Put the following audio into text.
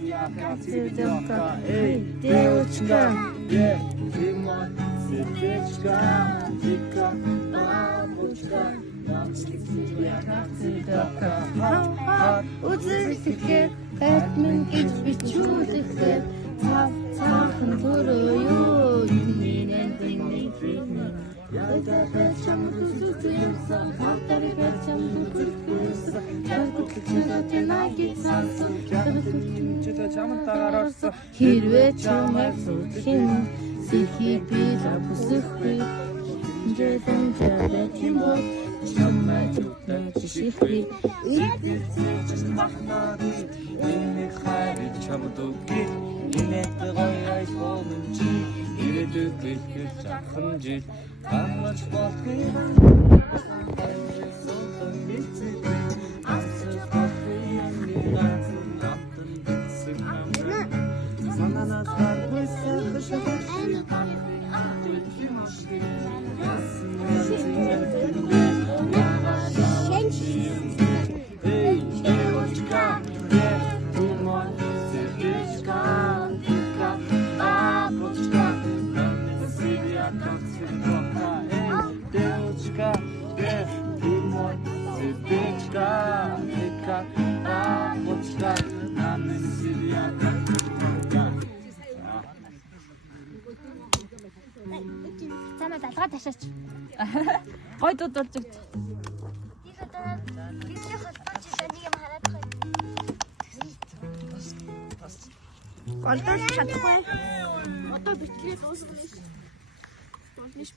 цветочка, эй, девочка, сердечко, дика, бабочка, мамочки тебя как цветочка. Үзэлтэхэд байтман гэж бичүүлэхэд цаахан төрөө юуний нэмээ. Ядаа чамд зүсэмсэн хатары чамд зүсэмсэн чамд тэнагийсэн чамд чамд тагарсан хэрвээ чамайг сүрхэн сихи би завсэхгүй жэсэн жабэтим бод чамайг зүсэхгүй идэлцэж бахнари энэ хайр чамд үгүй инээд гоё хомчи ирээдүйд гэлгэж чахам жил амлаж болохгүй сонсон бицээ асууж болохгүй ганцхан автан бицээ сананаас гаргүйсэн Замаа далгаа ташаач. Гой дууд болж өгч. Нэг одоо бидний холбооч нэг юм хараад байгаа. Голдож чадахгүй. Одоо бичлээ дуусгах. Болно ш.